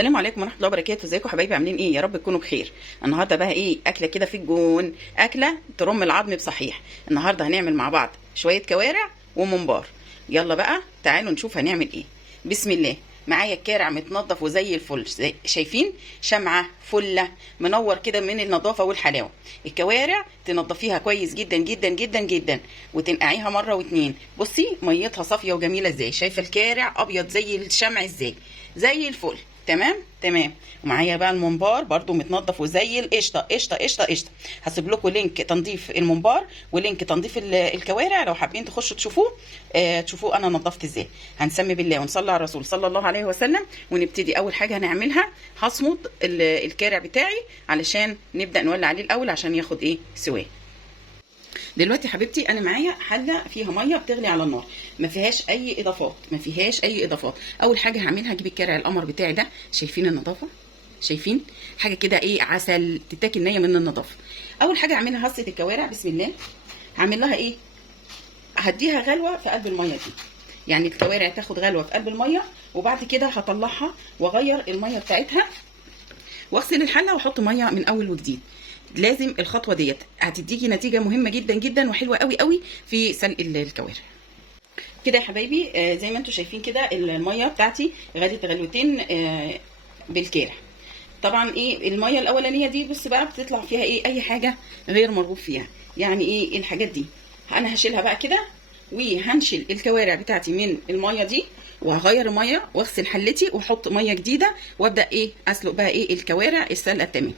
السلام عليكم ورحمه الله وبركاته. ازيكم حبايبي؟ عاملين ايه؟ يا رب تكونوا بخير. النهارده بقى ايه؟ اكله كده في الجون، اكله ترم العظم بصحيح. النهارده هنعمل مع بعض شويه كوارع وممبار. يلا بقى تعالوا نشوف هنعمل ايه. بسم الله. معايا الكارع متنضف وزي الفل، شايفين شمعه فله منور كده من النظافه والحلاوه. الكوارع تنضفيها كويس جدا جدا جدا جدا وتنقعيها مره واتنين. بصي ميتها صافيه وجميله ازاي، شايفه الكارع ابيض زي الشمع ازاي، زي الفل. تمام تمام. ومعايا بقى الممبار برضو متنضف وزي القشطه قشطه قشطه قشطه. هسيب لكم لينك تنظيف الممبار ولينك تنظيف الكوارع لو حابين تخشوا تشوفوه. تشوفوه انا نظفت ازاي. هنسمي بالله ونصلي على الرسول صلى الله عليه وسلم ونبتدي. اول حاجه هنعملها هصمد الكارع بتاعي علشان نبدا نولع عليه الاول عشان ياخد ايه سواه. دلوقتي حبيبتي انا معايا حله فيها ميه بتغلي على النار، ما فيهاش اي اضافات، ما فيهاش اي اضافات. اول حاجه هعملها اجيب الكارع القمر بتاعي ده، شايفين النظافه؟ شايفين حاجه كده ايه، عسل تتاكل نيه من النظافه. اول حاجه اعملها هصه الكوارع. بسم الله. هعمل لها ايه؟ هديها غلوه في قلب الميه دي، يعني الكوارع تاخد غلوه في قلب الميه وبعد كده هطلعها واغير الميه بتاعتها واغسل الحله واحط ميه من اول وجديد. لازم الخطوه ديت هتديكي نتيجه مهمه جدا جدا وحلوه قوي قوي في سلق الكوارع. كده يا حبايبي زي ما انتم شايفين كده الميه بتاعتي غليت غلوتين بالكارع. طبعا ايه الميه الاولانيه دي بص بقى بتطلع فيها ايه، اي حاجه غير مرغوب فيها. يعني ايه الحاجات دي؟ انا هشيلها بقى كده وهنشل الكوارع بتاعتي من الميه دي وهغير الميه واغسل حلتي واحط ميه جديده وابدا ايه اسلق بقى ايه الكوارع السلقه التمام.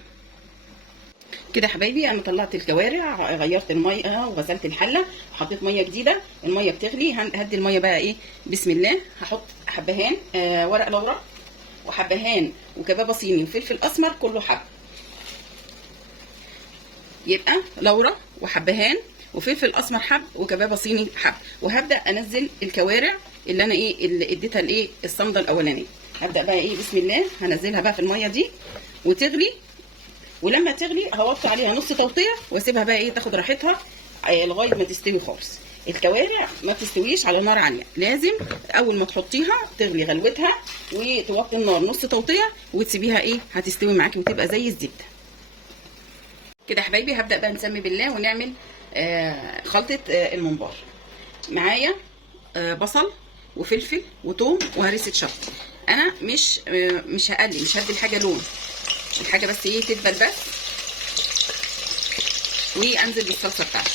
كده يا حبايبي انا طلعت الكوارع، غيرت الميه وغسلت الحله وحطيت ميه جديده. الميه بتغلي، هدي الميه بقى ايه. بسم الله. هحط حبهان ورق لورا وحبهان وكبابه صيني وفلفل اسمر كله حب، يبقى لورا وحبهان وفلفل اسمر حب وكبابه صيني حب. وهبدا انزل الكوارع اللي انا ايه اللي اديتها الايه الصمده الاولانيه. هبدا بقى ايه بسم الله هنزلها بقى في الميه دي وتغلي. ولما تغلي هوطي عليها نص توطيه واسيبها بقى ايه تاخد راحتها لغايه ما تستوي خالص. الكوارع ما بتستويش على نار عاليه، لازم اول ما تحطيها تغلي غلوتها وتوطي النار نص توطيه وتسيبيها ايه هتستوي معاكي وتبقى زي الزبده. كده يا حبايبي هبدا بقى نسمي بالله ونعمل خلطه الممبار. معايا بصل وفلفل وثوم وهريسه شطه. انا مش هقلي، مش هدي الحاجه لون، الحاجه بس ايه تدبل بس. وانزل بالصلصه بتاعتي.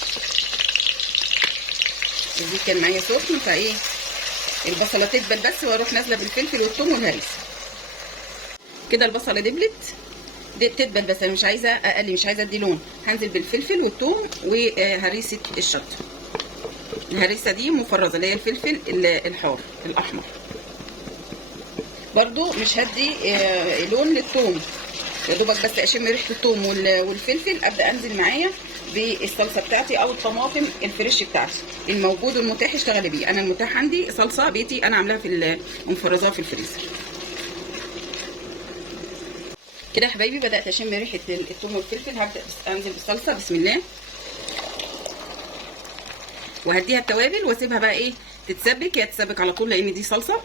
الزيت كان معايا سخن فايه البصله تدبل بس واروح نازله بالفلفل والثوم والهريسه. كده البصله دبلت تدبل بس انا مش عايزه اقلي، مش عايزه ادي لون. هنزل بالفلفل والثوم وهريسه الشطه. الهريسه دي مفرزه اللي هي الفلفل الحار الاحمر. برضو مش هدي لون للثوم، يا دوبك بس اشم ريحه الثوم والفلفل. ابدا انزل معايا بالصلصه بتاعتي او الطماطم الفريش بتاعتي الموجود والمتاح اشتغلي بيه. انا المتاح عندي صلصه بيتي انا عاملاها في مفرزاها في الفريزر. كده يا حبايبي بدات اشم ريحه الثوم والفلفل. هبدا انزل بالصلصه. بسم الله. وهديها التوابل واسيبها بقى ايه تتسبك، هي تتسبك على طول لان دي صلصه.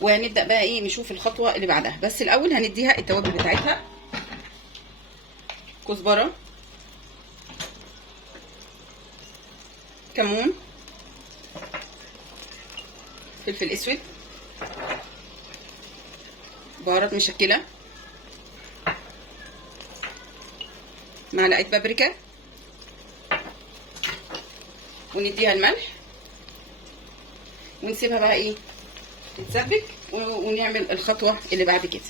وهنبدا بقى ايه نشوف الخطوه اللي بعدها. بس الاول هنديها التوابل بتاعتها. كزبره، كمون، فلفل اسود، بهارات مشكله، معلقه بابريكا، ونديها الملح ونسيبها بقى ايه تتسبك ونعمل الخطوه اللي بعد كده.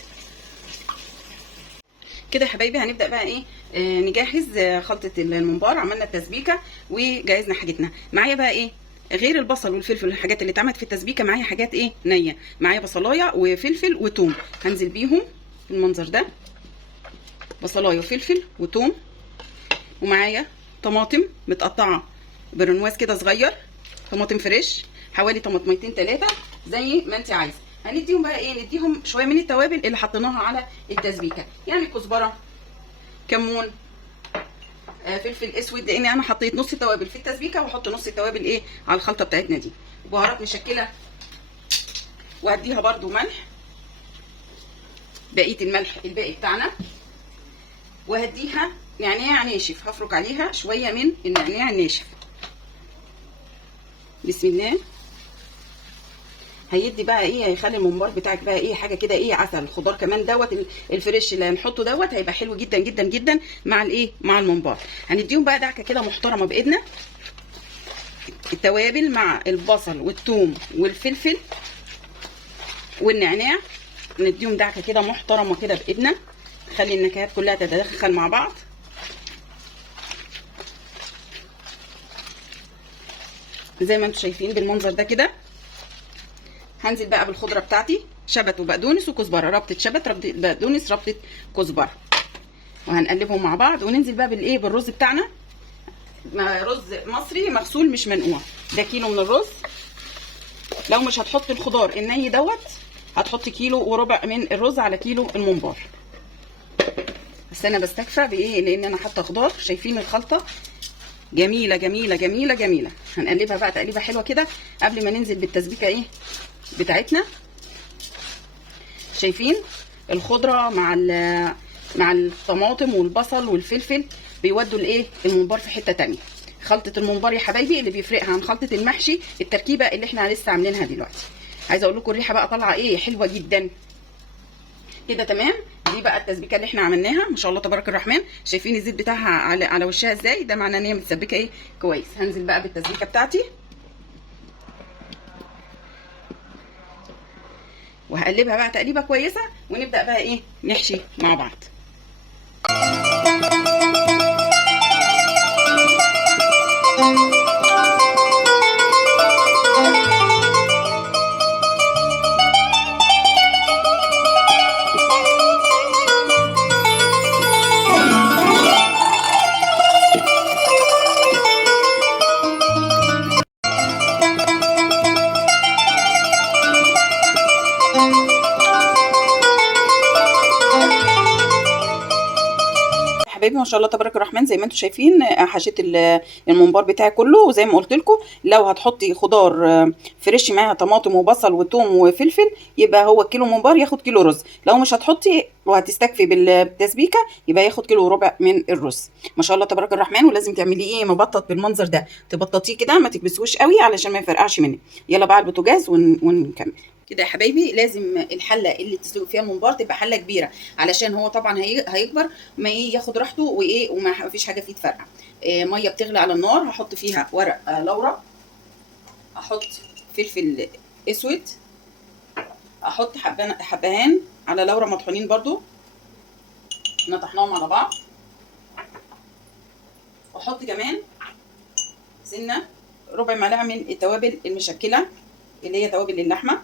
كده يا حبايبي هنبدا بقى ايه نجهز خلطه الممبار. عملنا التسبيكه وجهزنا حاجتنا. معايا بقى ايه غير البصل والفلفل والحاجات اللي اتعملت في التسبيكه، معايا حاجات ايه نيه. معايا بصلايه وفلفل وثوم هنزل بيهم بالمنظر ده. بصلايه وفلفل وثوم. ومعايا طماطم متقطعه برنواز كده صغير، طماطم فريش حوالي طماطميتين 3 زي ما انت عايزه. هنديهم بقى ايه نديهم شويه من التوابل اللي حطيناها على التسبيكه، يعني كزبره، كمون، فلفل اسود، لان انا حطيت نص التوابل في التسبيكه واحط نص التوابل ايه على الخلطه بتاعتنا دي. بهارات مشكله وهديها برده ملح، بقيه الملح الباقي بتاعنا، وهديها نعناع ناشف، هفرك عليها شويه من النعناع الناشف. بسم الله. هيدي بقى ايه، هيخلي الممبار بتاعك بقى ايه، حاجه كده ايه، عسل. الخضار كمان دوت الفريش اللي هنحطه دوت هيبقى حلو جدا جدا جدا مع الايه، مع الممبار. هنديهم بقى دعكه كده محترمه بايدنا، التوابل مع البصل والثوم والفلفل والنعناع، نديهم دعكه كده محترمه كده بايدنا، نخلي النكهات كلها تتدخل مع بعض. زي ما انتم شايفين بالمنظر ده كده. هنزل بقى بالخضره بتاعتي، شبت وبقدونس وكزبره، ربطه شبت، ربطه بقدونس، ربطه كزبره، وهنقلبهم مع بعض. وننزل بقى بالايه، بالرز بتاعنا، رز مصري مغسول مش منقوع، ده كيلو من الرز. لو مش هتحط الخضار الني دوت، هتحط كيلو وربع من الرز على كيلو الممبار. بس انا بستكفى بايه، لان انا حاطه خضار. شايفين الخلطه جميله جميله جميله جميله. هنقلبها بقى تقليبه حلوه كده قبل ما ننزل بالتسبيكه ايه بتاعتنا. شايفين الخضره مع الطماطم والبصل والفلفل بيودوا الايه، الممبار في حته تانية. خلطه الممبار يا حبايبي اللي بيفرقها عن خلطه المحشي التركيبه اللي احنا لسه عاملينها دلوقتي. عايزه اقول لكم الريحه بقى طالعه ايه، حلوه جدا كده. تمام. دي بقى التسبيكه اللي احنا عملناها، ما شاء الله تبارك الرحمن. شايفين الزيت بتاعها على وشها ازاي، ده معناه ان هي متسبكه ايه كويس. هنزل بقى بالتسبيكه بتاعتي وهقلبها بقى تقليبه كويسه، ونبدا بقى ايه، نحشي مع بعض. حبايبي ما شاء الله تبارك الرحمن، زي ما انتم شايفين حشيت الممبار بتاعي كله. وزي ما قلت لكم لو هتحطي خضار فريش معاها طماطم وبصل وثوم وفلفل، يبقى هو كيلو ممبار ياخد كيلو رز. لو مش هتحطي وهتستكفي بالتسبيكه، يبقى ياخد كيلو وربع من الرز. ما شاء الله تبارك الرحمن. ولازم تعمليه ايه، مبطط بالمنظر ده، تبططيه كده ما تكبسوش قوي علشان ما يفرقعش منك. يلا بقى على البوتاجاز ونكمل كده يا حبايبي. لازم الحله اللي تسلقي فيها الممبار تبقى حله كبيره، علشان هو طبعا هيكبر، ما ياخد راحته وايه، وما فيش حاجه فيه تفرقع. ميه بتغلي على النار، هحط فيها ورق لورا، احط فلفل اسود، احط حبهان على لورا مطحونين برضو نطحناهم على بعض، واحط كمان سنه ربع معلقه من التوابل المشكله اللي هي توابل اللحمه.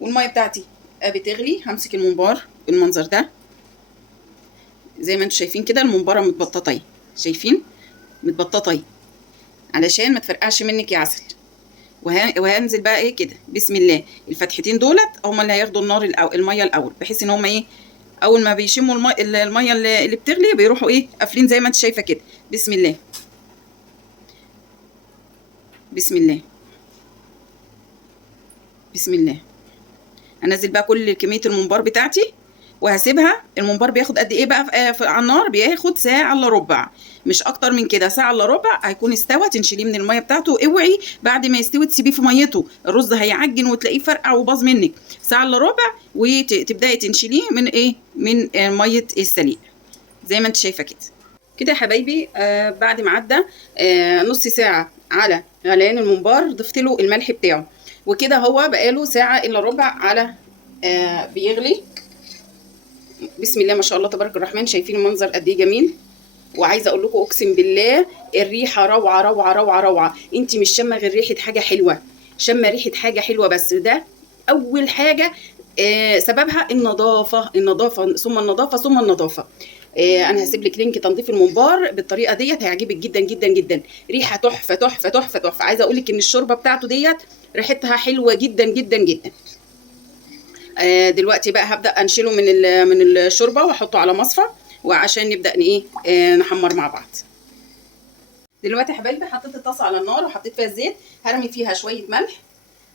والميه بتاعتي بتغلي، همسك الممبار بالمنظر ده زي ما انتم شايفين كده. الممباره متبططه، شايفين متبططه علشان ما تفرقعش منك يا عسل. وهنزل بقى ايه كده بسم الله. الفتحتين دولت هما اللي هياخدوا النار الميه الاول، بحيث ان هما ايه، اول ما بيشموا الميه اللي بتغلي بيروحوا ايه قافلين زي ما انت شايفه كده. بسم الله بسم الله بسم الله. انزل بقى كل كميه الممبار بتاعتي وهسيبها. الممبار بياخد قد ايه بقى على النار؟ بياخد ساعه الا ربع، مش اكتر من كده. ساعه الا ربع هيكون استوى، تنشليه من الميه بتاعته. اوعي بعد ما يستوي تسيبيه في ميته، الرز هيعجن وتلاقيه فرقع وباظ منك. ساعه الا ربع وتبداي تنشليه من ايه، من ميه السليق زي ما انت شايفه كده. كده يا حبايبي بعد ما عدى نص ساعه على غليان الممبار، ضفت له الملح بتاعه، وكده هو بقاله ساعه الا ربع على بيغلي. بسم الله ما شاء الله تبارك الرحمن. شايفين المنظر قد ايه جميل. وعايزه اقول لكم اقسم بالله الريحه روعه روعه روعه روعه. انت مش شامه غير ريحه حاجه حلوه، شامه ريحه حاجه حلوه. بس ده اول حاجه سببها النظافه، النظافه ثم النظافه ثم النظافه. انا هسيب لك لينك تنظيف الممبار بالطريقه ديت، هيعجبك جدا جدا جدا. ريحه تحفه تحفه تحفه تحفه. عايزه اقول لك ان الشوربه بتاعته ديت ريحتها حلوه جدا جدا جدا. دلوقتي بقى هبدا انشله من الشوربه واحطه على مصفى، وعشان نبدا ايه نحمر مع بعض. دلوقتي يا حبايبي حطيت الطاسه على النار وحطيت فيها الزيت، هرمي فيها شويه ملح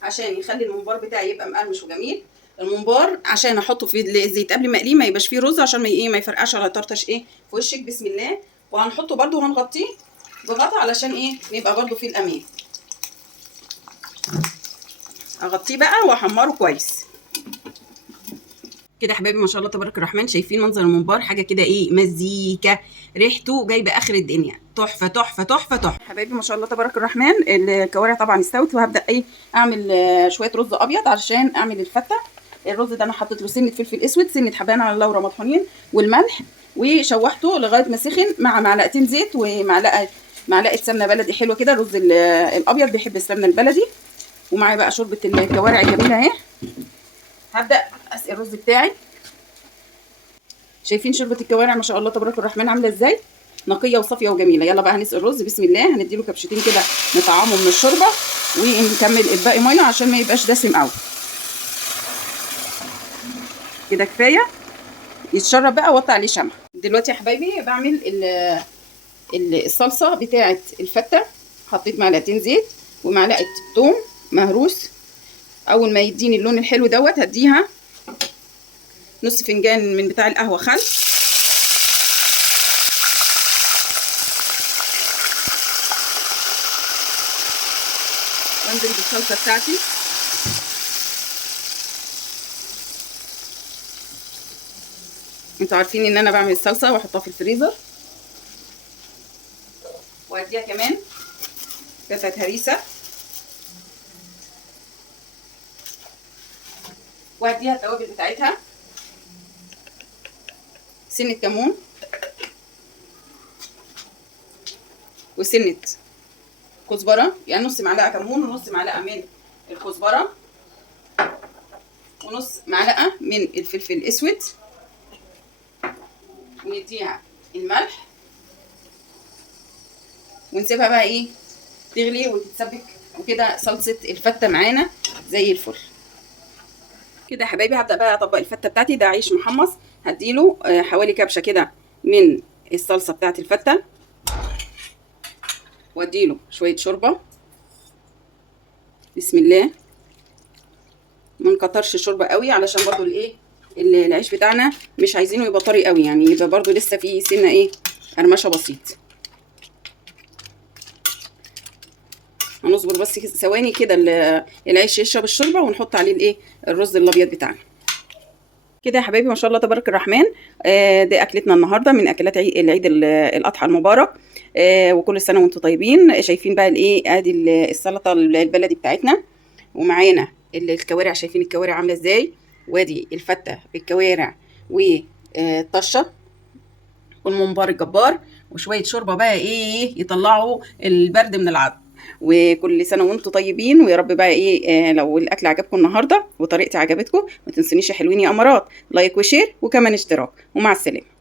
عشان يخلي الممبار بتاعي يبقى مقرمش وجميل. الممبار عشان احطه في الزيت قبل ما اقليه ما يبقاش فيه رز، عشان ما يفرقعش ولا يطرطش في وشك. بسم الله. وهنحطه برده وهنغطيه بغطا علشان نبقى برده فيه الامان. اغطيه بقى واحمره كويس كده. حبايبي ما شاء الله تبارك الرحمن، شايفين منظر الممبار؟ حاجه كده مزيكا، ريحته جايبه اخر الدنيا، تحفه تحفه تحفه تحفه. حبايبي ما شاء الله تبارك الرحمن، الكوارع طبعا استوت، وهبدا اعمل شويه رز ابيض علشان اعمل الفته. الرز ده انا حطيت له سنه فلفل اسود، سنه حبان على اللورة مطحونين، والملح، وشوحته لغايه ما سخن مع معلقتين زيت معلقه سمنه بلدي حلوه كده. الرز الابيض بيحب السمنه البلدي. ومعايا بقى شوربه الكوارع الجميله اهي. هبدا اسقي الرز بتاعي. شايفين شوربه الكوارع ما شاء الله تبارك الرحمن عامله ازاي؟ نقيه وصافيه وجميله. يلا بقى هنسقي الرز. بسم الله. هنديله كبشتين كده نطعمه من الشوربه، ونكمل الباقي ميه عشان ما يبقاش دسم قوي. كده كفايه يتشرب بقى واوطي عليه شمع. دلوقتي يا حبايبي بعمل الصلصه بتاعه الفته. حطيت معلقتين زيت ومعلقه ثوم مهروس. اول ما يديني اللون الحلو دوت هديها نص فنجان من بتاع القهوه خل. وانزل بالصلصه بتاعتي. انتوا عارفين ان انا بعمل الصلصه واحطها في الفريزر. واديها كمان قطعه هريسه، واديها التوابل بتاعتها، سنه كمون، وسنه كزبره، يعني نص معلقه كمون ونص معلقه من الكزبره، ونص معلقه من الفلفل الاسود. ونديها الملح ونسيبها بقى تغلي وتتسبك، وكده صلصه الفته معانا زي الفل. كده يا حبايبي هبدا بقى اطبق الفته بتاعتي. ده عيش محمص، هديله حوالي كبشه كده من الصلصه بتاعت الفته، واديله شويه شوربه. بسم الله. ما نكترش الشوربه قوي علشان برضو العيش بتاعنا مش عايزينه يبقى طري قوي، يعني يبقى برضو لسه فيه سنه قرمشه بسيط. هنصبر بس ثواني كده العيش يشرب الشوربه، ونحط عليه الرز الابيض بتاعنا. كده يا حبايبي ما شاء الله تبارك الرحمن، دي اكلتنا النهارده من اكلات العيد الاضحى المبارك. وكل سنه وانتم طيبين. شايفين بقى ادي السلطه البلدي بتاعتنا، ومعانا الكوارع. شايفين الكوارع عامله ازاي؟ وادي الفته بالكوارع والطشه والممبار الجبار، وشويه شوربه بقى يطلعوا البرد من العظم. وكل سنه وانتم طيبين. ويا رب بقى لو الاكل عجبكم النهارده وطريقتي عجبتكم، ما تنسونيش يا حلوين يا امارات لايك وشير وكمان اشتراك. ومع السلامه.